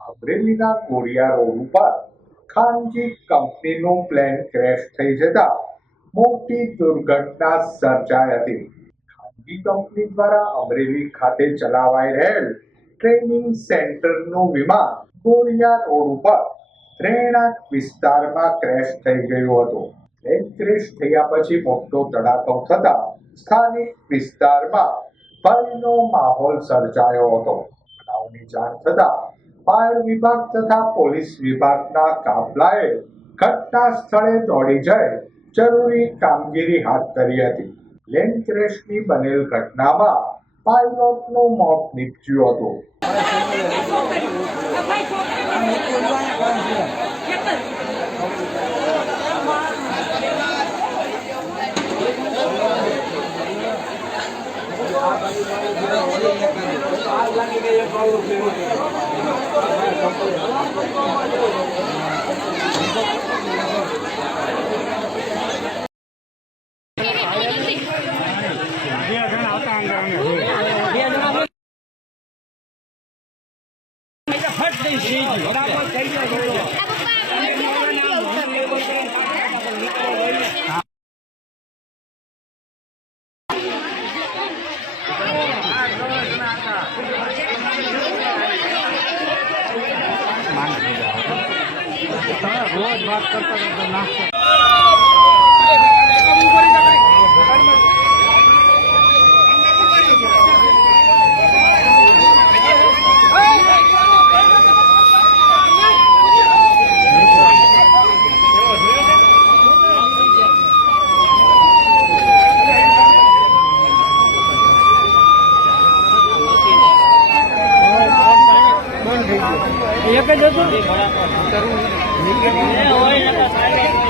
અમરેલીના કોડિયા રોડ ઉપર ખાનગી કંપનીનું પ્લેન ક્રેશ થઈ જતા મોટી દુર્ઘટના સર્જાઈ હતી. ખાનગી કંપની દ્વારા અમરેલી ખાતે ચલાવાઈ રહેલ ટ્રેનિંગ સેન્ટરનું વિમાન કોડિયા રોડ ઉપર રહેણાંક વિસ્તારમાં ક્રેશ થઈ ગયું હતું. પ્લેન ક્રેશ થયા પછી મોટો ધડાકો થતા સ્થાનિક વિસ્તારમાં ભયનો માહોલ સર્જાયો હતો. બનાવની જાણ થતા ફાયર વિભાગ તથા પોલીસ વિભાગના કાફલાએ ઘટના સ્થળે દોડી જઈ જરૂરી કામગીરી હાથ ધરી હતી. પ્લેન ક્રેશની બનેલ ઘટનામાં પાયલોટનું મોત નીપજ્યું હતું. रोज बात करता करता नाश्ता एक